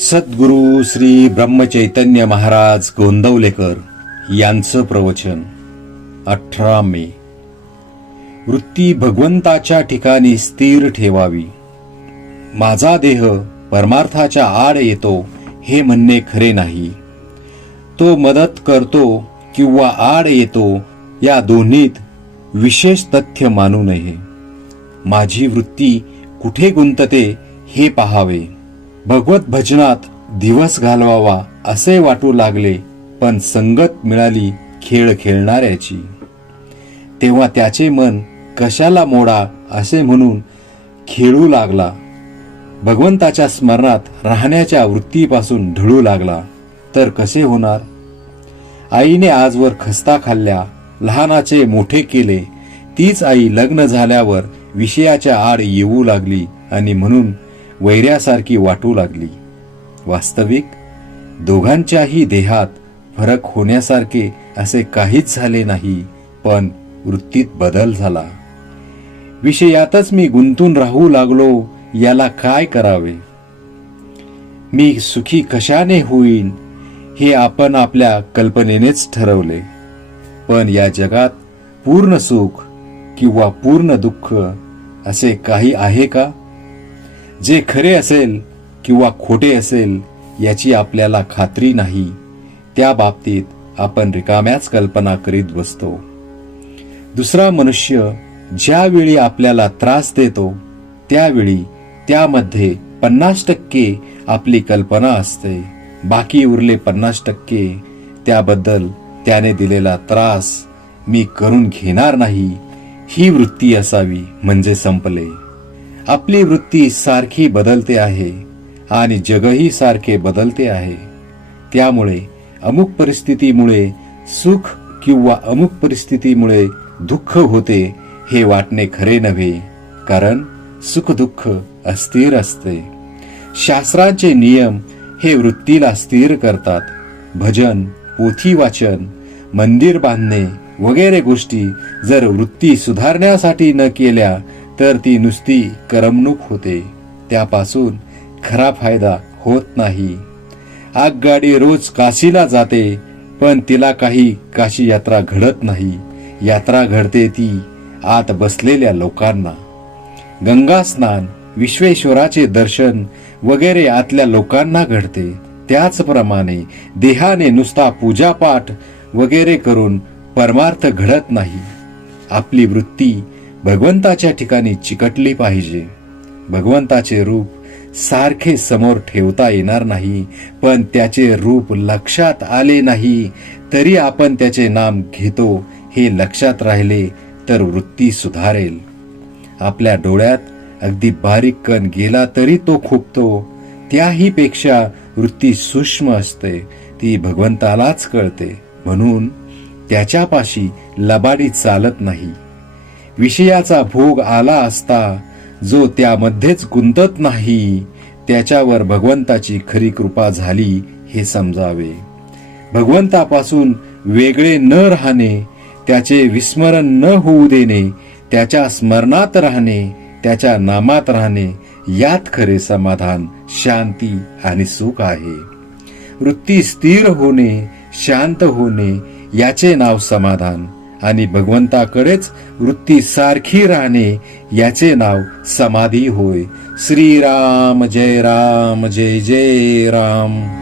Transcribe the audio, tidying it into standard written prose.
सद्गुरु श्री ब्रह्मचैतन्य महाराज गोंदवलेकर यांचं प्रवचन 18 मे. वृत्ती भगवंताच्या ठिकाणी स्थिर ठेवावी. माझा देह परमार्थाच्या आड येतो हे म्हणणे खरे नाही. तो मदत करतो किंवा आड येतो या दोन्हीत विशेष तथ्य मानू नये. माझी वृत्ती कुठे गुंतते हे पाहावे. भगवत भजनात दिवस घालवावा असे वाटू लागले, पण संगत मिळाली खेळ खेळणाऱ्याची, तेव्हा त्याचे मन कशाला मोडा असे म्हणून खेळू लागला. भगवंताच्या स्मरणात राहण्याच्या वृत्तीपासून ढळू लागला तर कसे होणार. आईने आजवर खस्ता खाल्ल्या, लहानाचे मोठे केले. तीच आई लग्न झाल्यावर विषयाच्या आड येऊ लागली आणि म्हणून वैऱ्यासारखी वाटू लागली. वास्तविक दोघांच्याही देहात फरक होण्यासारखे असे काहीच झाले नाही, पण वृत्तीत बदल झाला. विषयातच मी गुंतून राहू लागलो. याला काय करावे. मी सुखी कशाने होईन हे आपण आपल्या कल्पनेनेच ठरवले. पण या जगात पूर्ण सुख किंवा पूर्ण दुःख असे काही आहे का. जे खरे असेल किंवा खोटे असेल याची आपल्याला खात्री नाही. त्या बाबतीत आपण रिकाम्याच कल्पना करीत बसतो. दुसरा मनुष्य ज्यावेळी आपल्याला त्रास देतो त्यावेळी त्यामध्ये 50% आपली कल्पना असते. बाकी उरले 50% त्याबद्दल त्याने दिलेला त्रास मी करून घेणार नाही ही वृत्ती असावी, म्हणजे संपले. आपली वृत्ती सारखी बदलते आहे आणि जगही सारखे बदलते आहे. त्यामुळे अमुक परिस्थितीमुळे सुख किंवा अमुक परिस्थितीमुळे दुःख होते हे वाटणे खरे नव्हे, कारण सुख दुःख अस्थिर असते. शास्त्रांचे नियम हे वृत्तीला स्थिर करतात. भजन, पोथी वाचन, मंदिर बांधणे वगैरे गोष्टी जर वृत्ती सुधारण्यासाठी न केल्या तर ती नुसती करमणूक होते. त्यापासून खरा फायदा होत नाही. आगगाडी रोज काशीला जाते, पण तिला काही काशी यात्रा घडत नाही. यात्रा घडते ती आत बसलेल्या लोकांना. गंगा स्नान, विश्वेश्वराचे दर्शन वगैरे आतल्या लोकांना घडते. त्याचप्रमाणे देहाने नुसता पूजापाठ वगैरे करून परमार्थ घडत नाही. आपली वृत्ती भगवंताच्या ठिकाणी चिकटली पाहिजे. भगवंताचे रूप सारखे समोर ठेवता येणार नाही, पण त्याचे रूप लक्षात आले नाही तरी आपण त्याचे नाम घेतो हे लक्षात राहिले तर वृत्ती सुधारेल. आपल्या डोळ्यात अगदी बारीक कण गेला तरी तो खुपतो. त्याही पेक्षा वृत्ती सूक्ष्म असते. ती भगवंतालाच कळते, म्हणून त्याच्यापाशी लबाडी चालत नाही. विषयाचा भोग आला असता जो त्यामध्येच गुंतत नाही त्याच्यावर भगवंताची खरी कृपा झाली हे समजावे. भगवंतापासून वेगळे न राहणे, त्याचे विस्मरण न होऊ देणे, त्याच्या स्मरणात राहणे, त्याच्या नामात राहणे यात खरे समाधान, शांती आणि सुख आहे. वृत्ती स्थिर होणे, शांत होणे याचे नाव समाधान आणि भगवंताकडेच वृत्ती सारखी राहणे याचे नाव समाधी होय. श्रीराम जय राम, जय जय राम.